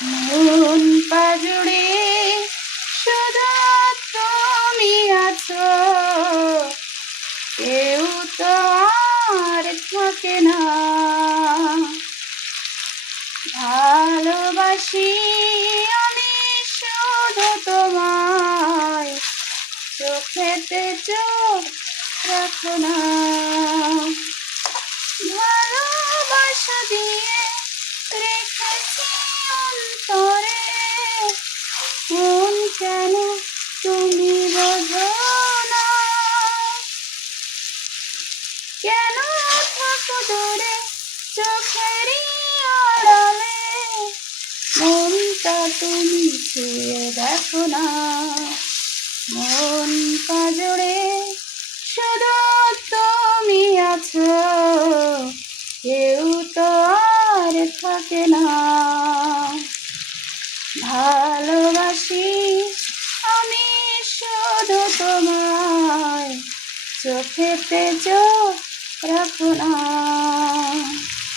মন পাজুড়ে শুধু তুমি আছো, কেউ তো আর থাকে না। ভালোবাসি আমি শুধু তোমায়, চোখেতে চোখ রাখো না। ভালোবাসা দিয়ে রেখেছি অন্তরে, মন কেন তুমি বোঝো না? কেন থাকো দূরে চোখেরই আড়ালে, মনটা তুমি ছুঁয়ে দেখো না। মন পাজরে শুধু তুমি আছো, কেউ তো আর থাকে না। ভালোবাসি আমি শুধু তোমায়, চোখেতে চোখ রাখো না।